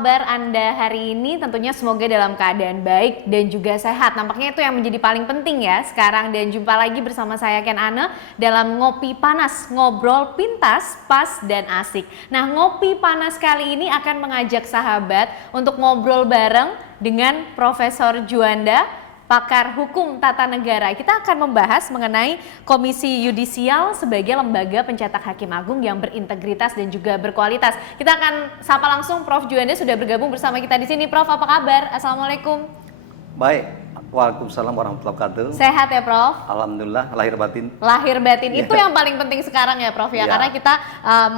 kabar Anda hari ini? Tentunya semoga dalam keadaan baik dan juga sehat. Nampaknya itu yang menjadi paling penting ya sekarang. Dan jumpa lagi bersama saya Ken Ane dalam Ngopi Panas, ngobrol pintas, pas dan asik. Nah, Ngopi Panas kali ini akan mengajak sahabat untuk ngobrol bareng dengan Profesor Juanda, pakar hukum tata negara. Kita akan membahas mengenai Komisi Yudisial sebagai lembaga pencetak hakim agung yang berintegritas dan juga berkualitas. Kita akan sapa langsung Prof. Juanda, sudah bergabung bersama kita di sini. Prof, apa kabar? Assalamualaikum. Baik, waalaikumsalam warahmatullahi wabarakatuh. Sehat ya, Prof? Alhamdulillah, lahir batin. Lahir batin, itu yang paling penting sekarang ya, Prof ya, karena kita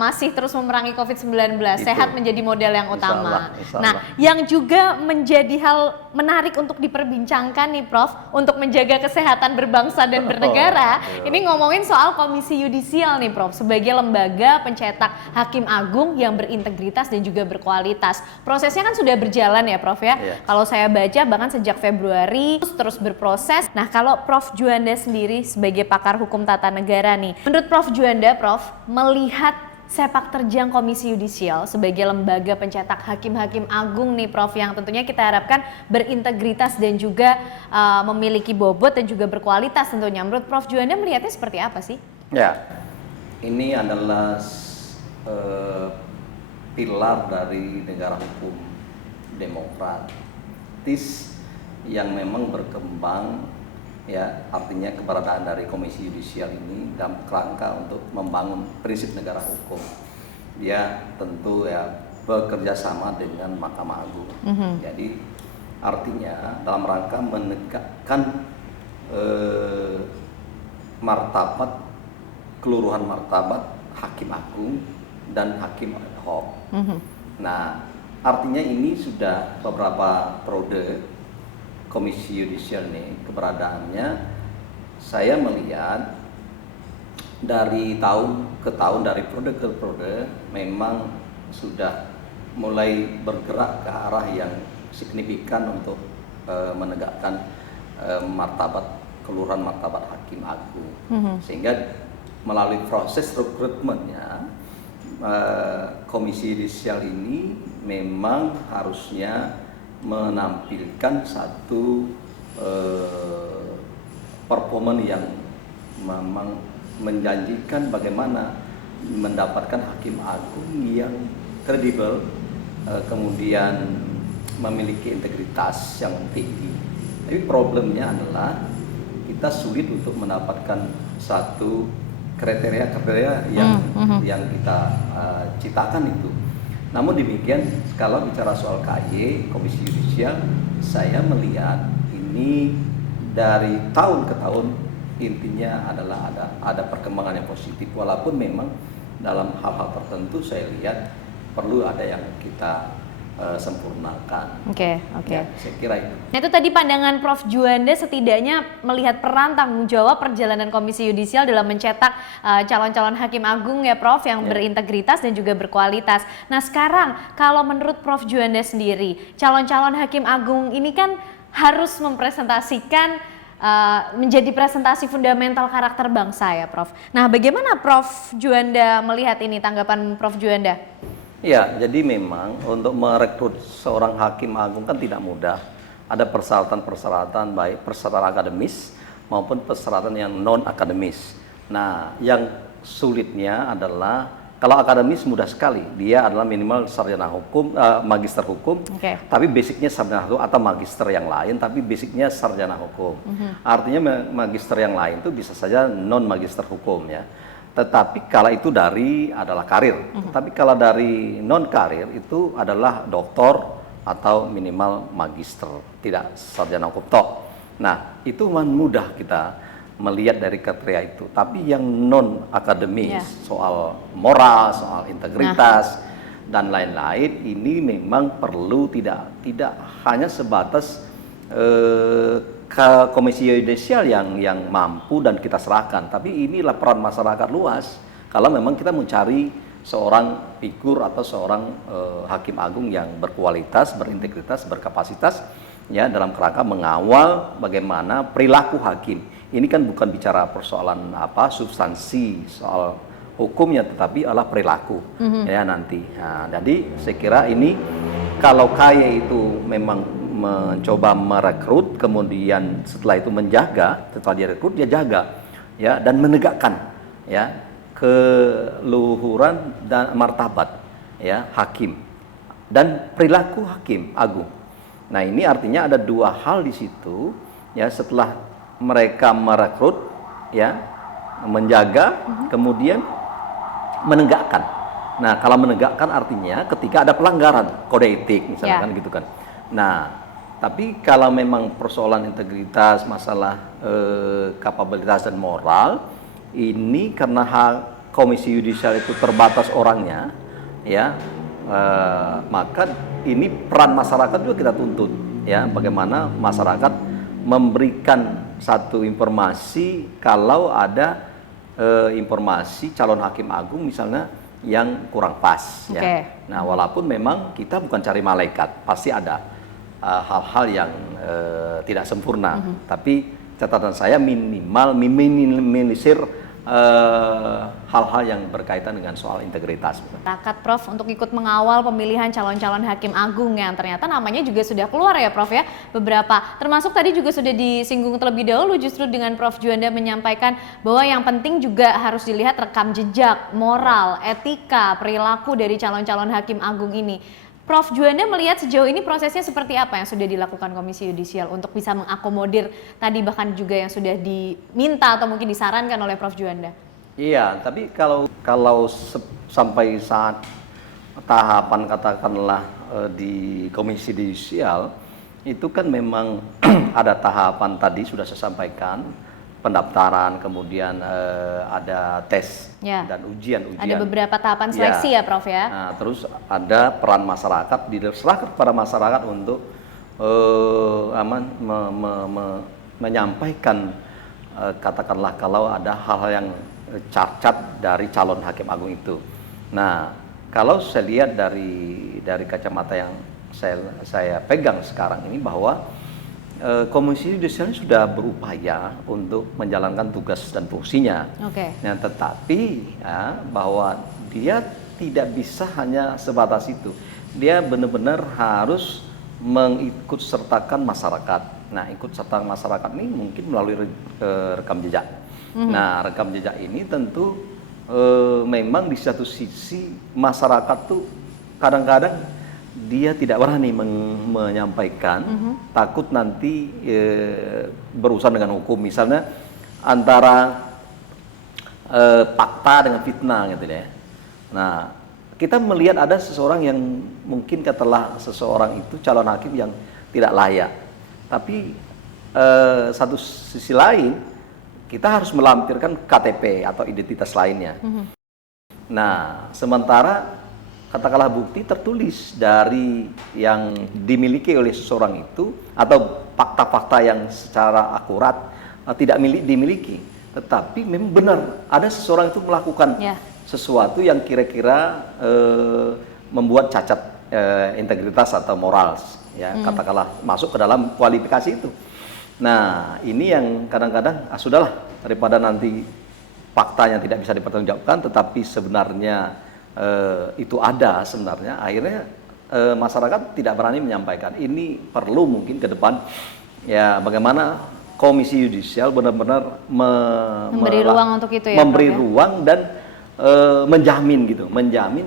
masih terus memerangi COVID-19. Sehat menjadi modal yang utama. Insya Allah. Nah, yang juga menjadi hal menarik untuk diperbincangkan nih, Prof, untuk menjaga kesehatan berbangsa dan bernegara, ini ngomongin soal Komisi Yudisial nih, Prof, sebagai lembaga pencetak hakim agung yang berintegritas dan juga berkualitas. Prosesnya kan sudah berjalan ya, Prof ya. Kalau saya baca bahkan sejak Februari terus berproses. Nah, kalau Prof Juanda sendiri sebagai pakar hukum tata negara nih, menurut Prof Juanda, Prof, melihat sepak terjang Komisi Yudisial sebagai lembaga pencetak hakim-hakim agung nih, Prof, yang tentunya kita harapkan berintegritas dan juga memiliki bobot dan juga berkualitas tentunya. Menurut Prof Juanda melihatnya seperti apa sih? Ya, ini adalah pilar dari negara hukum demokratis yang memang berkembang, ya, artinya keberadaan dari Komisi Yudisial ini dalam kerangka untuk membangun prinsip negara hukum. Dia tentu ya bekerja sama dengan Mahkamah Agung. Jadi artinya dalam rangka menegakkan martabat, keluruhan martabat Hakim Agung dan Hakim ad hoc. Nah, artinya ini sudah beberapa periode Komisi Yudisial ini keberadaannya, saya melihat dari tahun ke tahun, dari periode ke periode memang sudah mulai bergerak ke arah yang signifikan untuk menegakkan martabat, keluruhan martabat Hakim Agung. Sehingga melalui proses rekrutmennya, Komisi Yudisial ini memang harusnya menampilkan satu performa yang memang menjanjikan bagaimana mendapatkan hakim agung yang kredibel, kemudian memiliki integritas yang tinggi. Tapi problemnya adalah kita sulit untuk mendapatkan satu kriteria yang kita ciptakan itu. Namun demikian, kalau bicara soal KY, Komisi Yudisial, saya melihat ini dari tahun ke tahun intinya adalah ada perkembangan yang positif, walaupun memang dalam hal-hal tertentu saya lihat perlu ada yang kita sempurnakan. Oke. Ya, saya kira itu. Nah, itu tadi pandangan Prof Juanda setidaknya melihat peran tanggung jawab perjalanan Komisi Yudisial dalam mencetak calon-calon hakim agung ya, Prof, yang berintegritas dan juga berkualitas. Nah, sekarang kalau menurut Prof Juanda sendiri, calon-calon hakim agung ini kan harus mempresentasikan menjadi presentasi fundamental karakter bangsa ya, Prof. Nah, bagaimana Prof Juanda melihat ini, tanggapan Prof Juanda? Ya, jadi memang untuk merekrut seorang hakim agung kan tidak mudah. Ada persyaratan-persyaratan, baik persyaratan akademis maupun persyaratan yang non akademis. Nah, yang sulitnya adalah kalau akademis mudah sekali, dia adalah minimal sarjana hukum, magister hukum, tapi basicnya sarjana hukum, atau magister yang lain, tapi basicnya sarjana hukum. Artinya magister yang lain itu bisa saja non magister hukum ya. Tetapi kalau itu adalah karir, tapi kalau dari non karir itu adalah doktor atau minimal magister, tidak sarjana hukum toh. Nah, itu mudah kita melihat dari kriteria itu. Tapi yang non akademis, soal moral, soal integritas dan lain-lain, ini memang perlu tidak hanya sebatas Komisi Yudisial yang mampu dan kita serahkan, tapi inilah peran masyarakat luas. Kalau memang kita mencari seorang figur atau seorang hakim agung yang berkualitas, berintegritas, berkapasitas, ya, dalam kerangka mengawal bagaimana perilaku hakim. Ini kan bukan bicara persoalan substansi soal hukumnya, tetapi adalah perilaku ya nanti. Nah, jadi saya kira ini kalau KAI itu memang mencoba merekrut, kemudian setelah itu menjaga, setelah dia rekrut dia jaga, ya, dan menegakkan, ya, keluhuran dan martabat, ya, hakim dan perilaku hakim agung. Nah, ini artinya ada dua hal di situ, ya, setelah mereka merekrut, ya, menjaga, kemudian menegakkan. Nah, kalau menegakkan artinya ketika ada pelanggaran kode etik misalnya, kan gitu kan. Nah, tapi kalau memang persoalan integritas, masalah kapabilitas dan moral, ini karena Komisi Yudisial itu terbatas orangnya, ya, maka ini peran masyarakat juga kita tuntut, ya, bagaimana masyarakat memberikan satu informasi kalau ada informasi calon hakim agung misalnya yang kurang pas, ya. Nah, walaupun memang kita bukan cari malaikat, pasti ada hal-hal yang tidak sempurna, tapi catatan saya minimal minimalisir hal-hal yang berkaitan dengan soal integritas. Rakat Prof untuk ikut mengawal pemilihan calon-calon hakim agung yang ternyata namanya juga sudah keluar ya Prof ya, beberapa, termasuk tadi juga sudah disinggung terlebih dahulu justru dengan Prof Juanda menyampaikan bahwa yang penting juga harus dilihat rekam jejak, moral, etika, perilaku dari calon-calon hakim agung ini. Prof Juanda melihat sejauh ini prosesnya seperti apa yang sudah dilakukan Komisi Yudisial untuk bisa mengakomodir tadi bahkan juga yang sudah diminta atau mungkin disarankan oleh Prof Juanda? Iya, tapi kalau sampai saat tahapan katakanlah di Komisi Yudisial itu kan memang ada tahapan tadi sudah saya sampaikan, pendaftaran, kemudian ada tes dan ujian-ujian. Ada beberapa tahapan seleksi ya Prof ya. Nah, terus ada peran masyarakat, diserahkan kepada masyarakat untuk menyampaikan katakanlah kalau ada hal-hal yang cacat dari calon hakim agung itu. Nah, kalau saya lihat dari kacamata yang saya pegang sekarang ini bahwa Komisi Yudisial sudah berupaya untuk menjalankan tugas dan fungsinya. Nah, tetapi ya, bahwa dia tidak bisa hanya sebatas itu. Dia benar-benar harus mengikut sertakan masyarakat. Nah, ikut serta masyarakat ini mungkin melalui rekam jejak. Nah, rekam jejak ini tentu memang di satu sisi masyarakat tuh kadang-kadang dia tidak berani menyampaikan, takut nanti berurusan dengan hukum, misalnya antara fakta dengan fitnah gitu ya. Nah, kita melihat ada seseorang yang mungkin katakanlah seseorang itu calon hakim yang tidak layak, tapi satu sisi lain kita harus melampirkan KTP atau identitas lainnya. Nah, sementara katakanlah bukti tertulis dari yang dimiliki oleh seseorang itu atau fakta-fakta yang secara akurat tidak dimiliki, tetapi memang benar ada seseorang itu melakukan sesuatu yang kira-kira membuat cacat integritas atau moral, ya, katakanlah masuk ke dalam kualifikasi itu. Nah, ini yang kadang-kadang sudahlah, daripada nanti faktanya tidak bisa dipertanggungjawabkan tetapi sebenarnya itu ada sebenarnya, akhirnya masyarakat tidak berani menyampaikan. Ini perlu mungkin ke depan ya bagaimana Komisi Yudisial benar-benar memberi ruang untuk itu ya, memberi ruang dan menjamin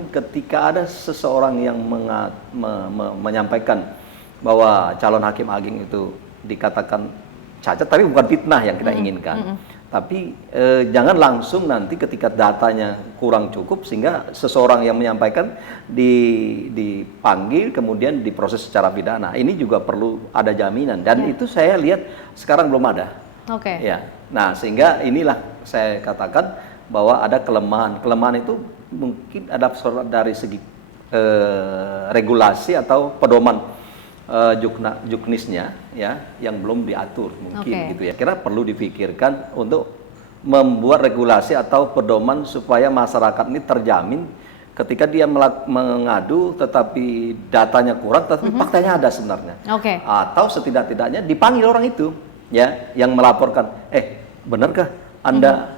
ketika ada seseorang yang menyampaikan bahwa calon hakim agung itu dikatakan cacat, tapi bukan fitnah yang kita inginkan. Tapi jangan langsung nanti ketika datanya kurang cukup sehingga seseorang yang menyampaikan dipanggil kemudian diproses secara pidana. Ini juga perlu ada jaminan dan itu saya lihat sekarang belum ada. Ya. Nah, sehingga inilah saya katakan bahwa ada kelemahan. Kelemahan itu mungkin ada dari segi regulasi atau pedoman juknisnya ya yang belum diatur mungkin gitu ya. Kira perlu dipikirkan untuk membuat regulasi atau pedoman supaya masyarakat ini terjamin ketika dia mengadu tetapi datanya kurang tapi faktanya ada sebenarnya. Atau setidak-tidaknya dipanggil orang itu ya yang melaporkan, benarkah Anda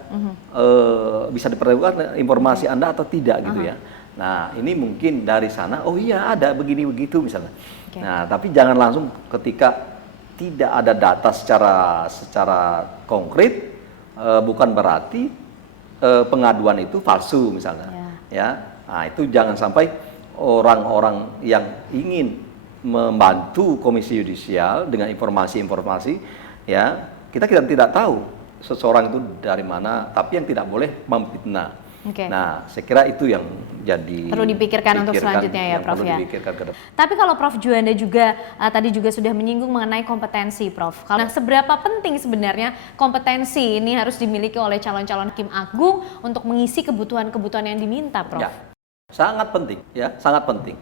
bisa diperlukan informasi Anda atau tidak gitu ya. Nah, ini mungkin dari sana, oh iya ada begini begitu misalnya. Oke. Nah, tapi jangan langsung ketika tidak ada data secara konkret, bukan berarti pengaduan itu palsu misalnya. Ya, nah itu jangan sampai orang-orang yang ingin membantu Komisi Yudisial dengan informasi-informasi, ya kita tidak tahu seseorang itu dari mana, tapi yang tidak boleh memfitnah. Oke. Nah, saya kira itu yang jadi Perlu dipikirkan untuk selanjutnya ya, Prof, ya. dipikirkan ke depan. Tapi kalau Prof Juanda juga tadi juga sudah menyinggung mengenai kompetensi, Prof. Nah, seberapa penting sebenarnya kompetensi ini harus dimiliki oleh calon-calon hakim agung untuk mengisi kebutuhan-kebutuhan yang diminta, Prof? Ya, sangat penting, ya, sangat penting.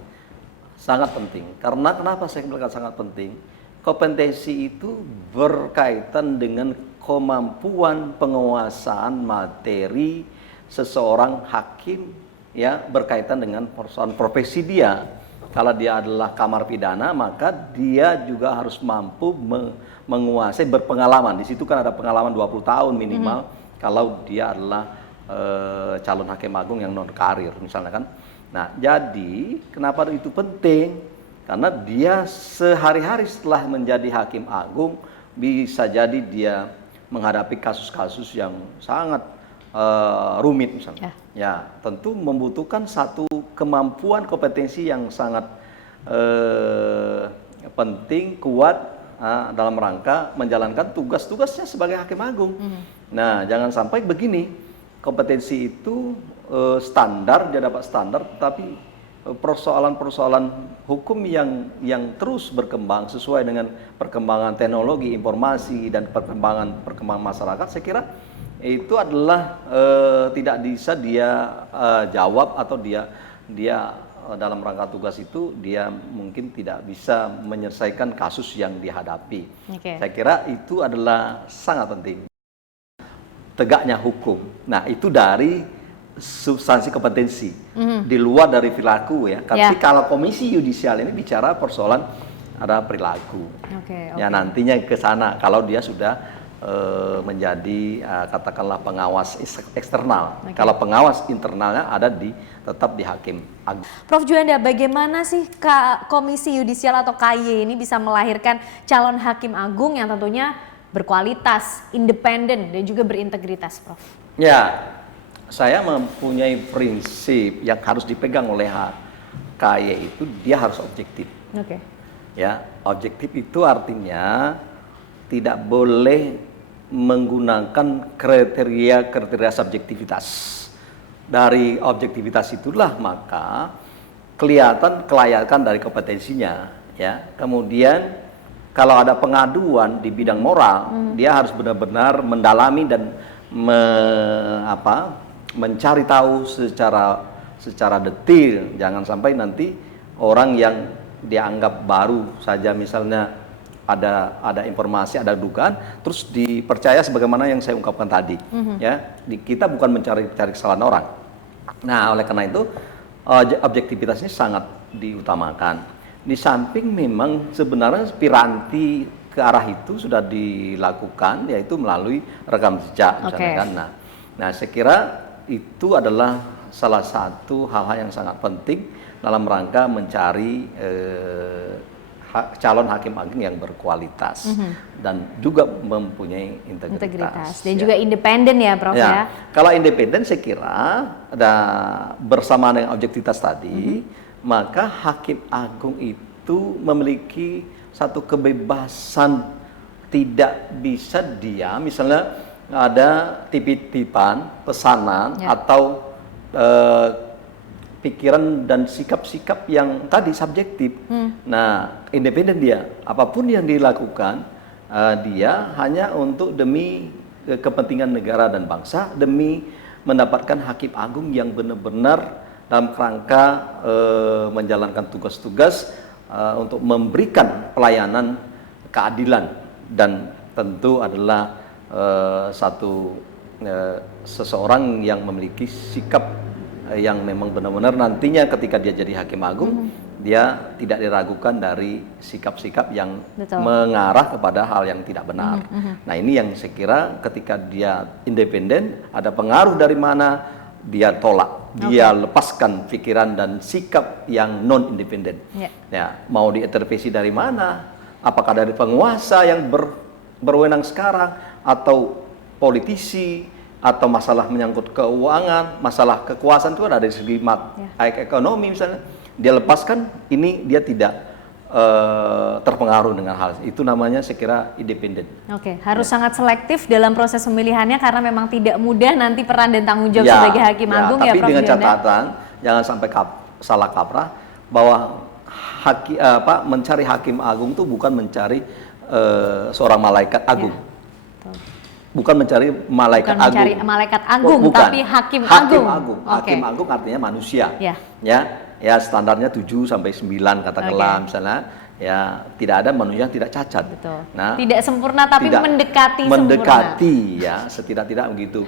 Sangat penting. Karena kenapa saya bilang sangat penting? Kompetensi itu berkaitan dengan kemampuan penguasaan materi seseorang hakim, ya, berkaitan dengan persoalan profesi dia. Kalau dia adalah kamar pidana, maka dia juga harus mampu menguasai, berpengalaman. Di situ kan ada pengalaman 20 tahun minimal kalau dia adalah calon hakim agung yang non karir misalnya kan. Nah, jadi kenapa itu penting? Karena dia sehari-hari setelah menjadi hakim agung bisa jadi dia menghadapi kasus-kasus yang sangat rumit misalnya. Ya, tentu membutuhkan satu kemampuan kompetensi yang sangat penting, kuat dalam rangka menjalankan tugas-tugasnya sebagai hakim agung. Nah, jangan sampai begini, kompetensi itu standar, dia dapat standar, tapi persoalan-persoalan hukum yang terus berkembang sesuai dengan perkembangan teknologi, informasi, dan perkembangan masyarakat, saya kira itu adalah tidak bisa dia jawab, atau dia dalam rangka tugas itu dia mungkin tidak bisa menyelesaikan kasus yang dihadapi. Saya kira itu adalah sangat penting. Tegaknya hukum. Nah, itu dari substansi kompetensi, di luar dari perilaku, ya. Tapi kalau Komisi Yudisial ini bicara persoalan ada perilaku. Ya, nantinya ke sana kalau dia sudah menjadi katakanlah pengawas eksternal. Kalau pengawas internalnya ada tetap di hakim agung. Prof Juanda, bagaimana sih Komisi Yudisial atau KY ini bisa melahirkan calon hakim agung yang tentunya berkualitas, independen, dan juga berintegritas, Prof? Ya, saya mempunyai prinsip yang harus dipegang oleh KY itu, dia harus objektif. Ya, objektif itu artinya tidak boleh menggunakan kriteria subjektivitas. Dari objektivitas itulah maka kelihatan kelayakan dari kompetensinya, ya. Kemudian kalau ada pengaduan di bidang moral, dia harus benar-benar mendalami dan mencari tahu secara detail. Jangan sampai nanti orang yang dianggap baru saja misalnya ada informasi, ada dugaan, terus dipercaya sebagaimana yang saya ungkapkan tadi. Ya, kita bukan mencari kesalahan orang. Nah, oleh karena itu objektivitasnya sangat diutamakan. Di samping memang sebenarnya piranti ke arah itu sudah dilakukan, yaitu melalui rekam jejak misalnya kan. Nah, saya kira itu adalah salah satu hal-hal yang sangat penting dalam rangka mencari calon hakim agung yang berkualitas dan juga mempunyai integritas dan juga independen, ya, Prof, ya. Kalau independen saya kira ada bersama dengan objektivitas tadi, maka hakim agung itu memiliki satu kebebasan, tidak bisa dia misalnya ada titip-titipan, pesanan atau pikiran dan sikap-sikap yang tadi subjektif. Nah, independen dia, apapun yang dilakukan, dia hanya untuk demi kepentingan negara dan bangsa, demi mendapatkan hakim agung yang benar-benar dalam kerangka menjalankan tugas-tugas untuk memberikan pelayanan keadilan, dan tentu adalah seseorang yang memiliki sikap yang memang benar-benar nantinya ketika dia jadi hakim agung, dia tidak diragukan dari sikap-sikap yang mengarah kepada hal yang tidak benar. Nah, ini yang saya kira ketika dia independen, ada pengaruh dari mana, dia tolak. dia lepaskan pikiran dan sikap yang non independen. Ya, mau diintervensi dari mana? Apakah dari penguasa yang berwenang sekarang, atau politisi, atau masalah menyangkut keuangan, masalah kekuasaan itu ada dari segi ekonomi misalnya. Dia lepaskan, ini dia tidak terpengaruh dengan hal itu, namanya saya kira independen. Harus sangat selektif dalam proses pemilihannya karena memang tidak mudah nanti peran dan tanggung jawab sebagai hakim agung tapi ya Prof. dengan Juanda. catatan jangan sampai salah kaprah bahwa mencari hakim agung itu bukan mencari seorang malaikat agung. Bukan mencari malaikat agung. Mencari malaikat agung, bukan. tapi hakim agung. Hakim agung artinya manusia. Ya standarnya 7 sampai 9 katakanlah misalnya, ya tidak ada manusia yang tidak cacat. Nah, tidak sempurna tapi mendekati sempurna. Ya, setidak-tidak begitu.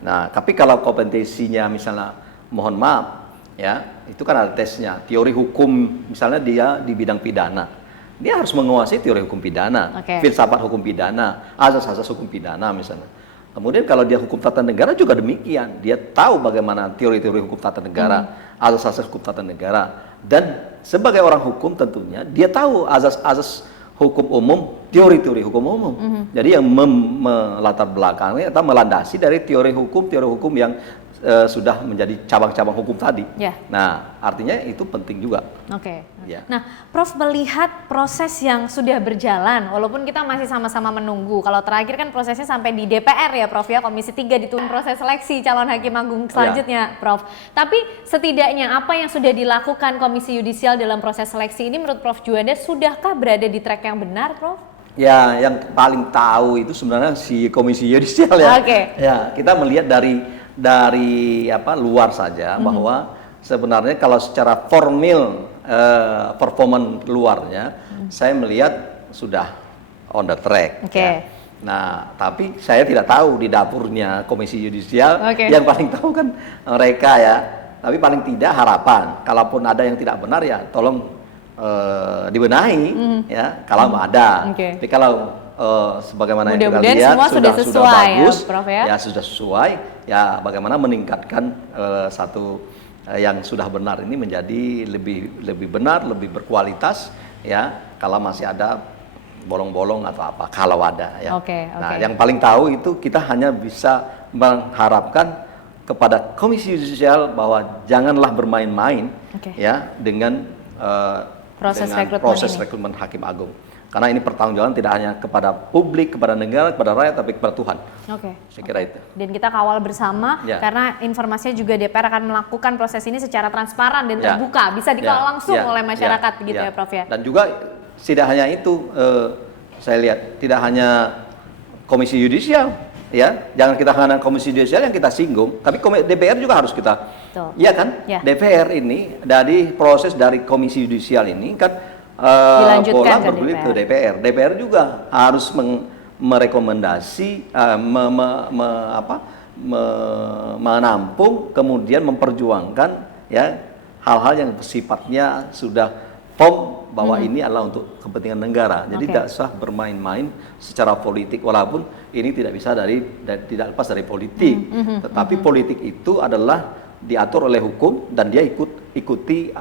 Nah, tapi kalau kompetensinya misalnya mohon maaf ya, itu kan ada tesnya. Teori hukum misalnya dia di bidang pidana. Dia harus menguasai teori hukum pidana, filsafat hukum pidana, asas-asas hukum pidana misalnya. Kemudian kalau dia hukum tata negara juga demikian, dia tahu bagaimana teori-teori hukum tata negara, asas-asas hukum tata negara, dan sebagai orang hukum tentunya dia tahu asas-asas hukum umum, teori-teori hukum umum. Jadi yang melatar belakangnya atau melandasi dari teori hukum yang sudah menjadi cabang-cabang hukum tadi. Nah, artinya itu penting juga. Nah, Prof melihat proses yang sudah berjalan, walaupun kita masih sama-sama menunggu. Kalau terakhir kan prosesnya sampai di DPR ya, Prof ya, Komisi 3 ditunggu proses seleksi calon hakim agung selanjutnya, Prof. Tapi setidaknya apa yang sudah dilakukan Komisi Yudisial dalam proses seleksi ini menurut Prof Juanda sudahkah berada di track yang benar, Prof? Ya, yang paling tahu itu sebenarnya si Komisi Yudisial ya. Ya, kita melihat dari luar saja bahwa sebenarnya kalau secara formal performan luarnya saya melihat sudah on the track. Nah, tapi saya tidak tahu di dapurnya Komisi Yudisial, yang paling tahu kan mereka ya. Tapi paling tidak harapan, kalaupun ada yang tidak benar ya tolong dibenahi ya kalau ada. Tapi kalau sebagaimana yang kita lihat sudah bagus, ya sudah sesuai, ya bagaimana meningkatkan satu yang sudah benar ini menjadi lebih benar, lebih berkualitas ya, kalau masih ada bolong-bolong atau apa, kalau ada ya. Nah, yang paling tahu itu kita hanya bisa mengharapkan kepada Komisi Yudisial bahwa janganlah bermain-main ya dengan proses rekrutmen hakim agung. Karena ini pertanggungjawaban tidak hanya kepada publik, kepada negara, kepada rakyat, tapi kepada Tuhan. Saya kira itu. Dan kita kawal bersama, karena informasinya juga DPR akan melakukan proses ini secara transparan dan terbuka, bisa dikawal langsung oleh masyarakat, begitu ya, Prof ya. Dan juga tidak hanya itu, saya lihat tidak hanya Komisi Yudisial, ya, jangan kita hanya Komisi Yudisial yang kita singgung, tapi DPR juga harus kita, iya kan? DPR ini dari proses dari Komisi Yudisial ini kan. Bola bergulir ke DPR. DPR juga harus merekomendasi, menampung, kemudian memperjuangkan ya hal-hal yang sifatnya sudah firm bahwa ini adalah untuk kepentingan negara. Jadi tidak usah bermain-main secara politik, walaupun ini tidak bisa tidak lepas dari politik. Tetapi politik itu adalah diatur oleh hukum dan dia ikuti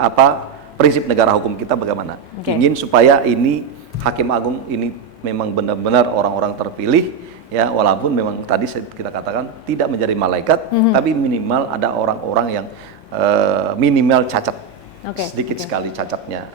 prinsip negara hukum kita bagaimana. Ingin supaya ini hakim agung ini memang benar-benar orang-orang terpilih ya, walaupun memang tadi kita katakan tidak menjadi malaikat, tapi minimal ada orang-orang yang minimal cacat, sedikit sekali cacatnya.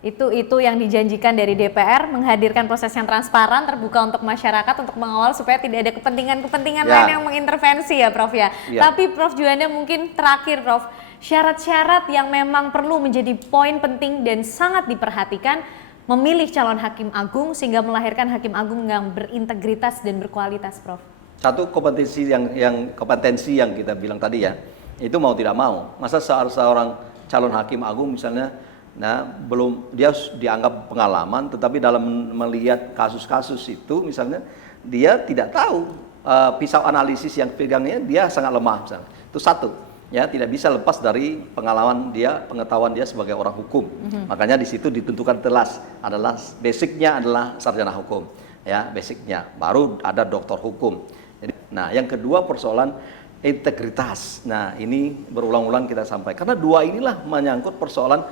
Itu yang dijanjikan dari DPR, menghadirkan proses yang transparan, terbuka untuk masyarakat, untuk mengawal supaya tidak ada kepentingan-kepentingan lain yang mengintervensi ya, Prof ya. Tapi Prof Juanda mungkin terakhir, Prof, syarat-syarat yang memang perlu menjadi poin penting dan sangat diperhatikan memilih calon hakim agung sehingga melahirkan hakim agung yang berintegritas dan berkualitas, Prof. Satu, kompetensi yang kita bilang tadi ya, itu mau tidak mau. Masa seorang calon hakim agung misalnya, belum dia dianggap pengalaman, tetapi dalam melihat kasus-kasus itu misalnya dia tidak tahu pisau analisis yang pegangnya dia sangat lemah misalnya. Itu satu. Ya, tidak bisa lepas dari pengetahuan dia sebagai orang hukum. Makanya di situ ditentukan jelas adalah basicnya adalah sarjana hukum, ya basicnya. Baru ada doktor hukum. Jadi, nah yang kedua persoalan integritas. Nah, ini berulang-ulang kita sampaikan karena dua inilah menyangkut persoalan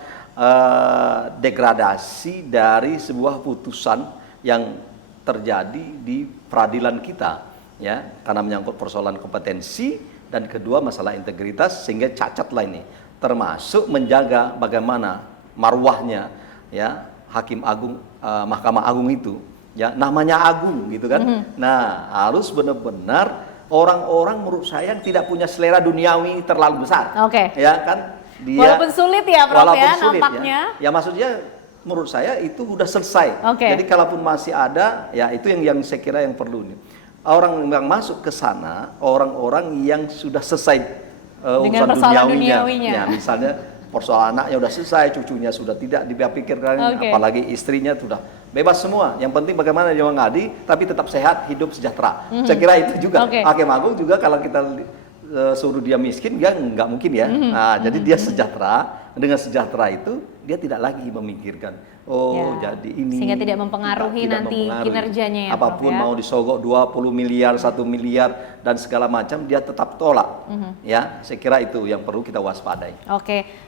degradasi dari sebuah putusan yang terjadi di peradilan kita, ya, karena menyangkut persoalan kompetensi dan kedua masalah integritas sehingga cacatlah ini, termasuk menjaga bagaimana marwahnya, ya, Hakim Agung, Mahkamah Agung itu, ya, namanya agung gitu kan. Nah, harus benar-benar orang-orang menurut saya yang tidak punya selera duniawi terlalu besar, ya kan. Walaupun sulit ya Prof ya sulit, nampaknya. Ya maksudnya menurut saya itu udah selesai. Jadi kalaupun masih ada, ya itu yang saya kira yang perlu nih. Orang yang masuk ke sana, orang-orang yang sudah selesai dengan urusan duniawinya. Ya, misalnya persoalan anaknya sudah selesai, cucunya sudah tidak dipikirkan, apalagi istrinya sudah bebas semua. Yang penting bagaimana dia mengadi, tapi tetap sehat, hidup sejahtera. Saya kira itu juga. Hakim Agung juga kalau kita suruh dia miskin, dia nggak mungkin ya. Nah, jadi dia sejahtera. Dengan sejahtera itu, dia tidak lagi memikirkan, jadi ini. Sehingga tidak mempengaruhi nanti kinerjanya ya apapun Prof, ya? Mau disogok 20 miliar, 1 miliar, dan segala macam, dia tetap tolak. Ya, saya kira itu yang perlu kita waspadai.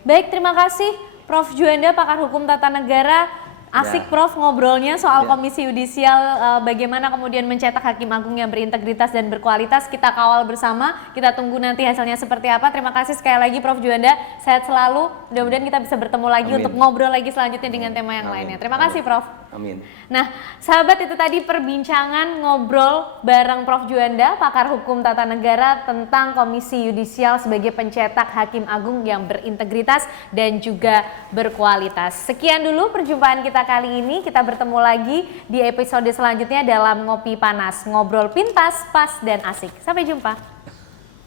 Baik, terima kasih Prof Juanda, pakar hukum tata negara. Asik Prof ngobrolnya soal Komisi Yudisial, bagaimana kemudian mencetak Hakim Agung yang berintegritas dan berkualitas. Kita kawal bersama, kita tunggu nanti hasilnya seperti apa. Terima kasih sekali lagi Prof Juanda, sehat selalu. Mudah-mudahan kita bisa bertemu lagi untuk ngobrol lagi selanjutnya dengan tema yang lainnya. Terima kasih Prof. Amin. Nah, sahabat, itu tadi perbincangan ngobrol bareng Prof Juanda, pakar hukum tata negara, tentang Komisi Yudisial sebagai pencetak Hakim Agung yang berintegritas dan juga berkualitas. Sekian dulu perjumpaan kita kali ini. Kita bertemu lagi di episode selanjutnya dalam Ngopi Panas, ngobrol pintas, pas, dan asik. Sampai jumpa.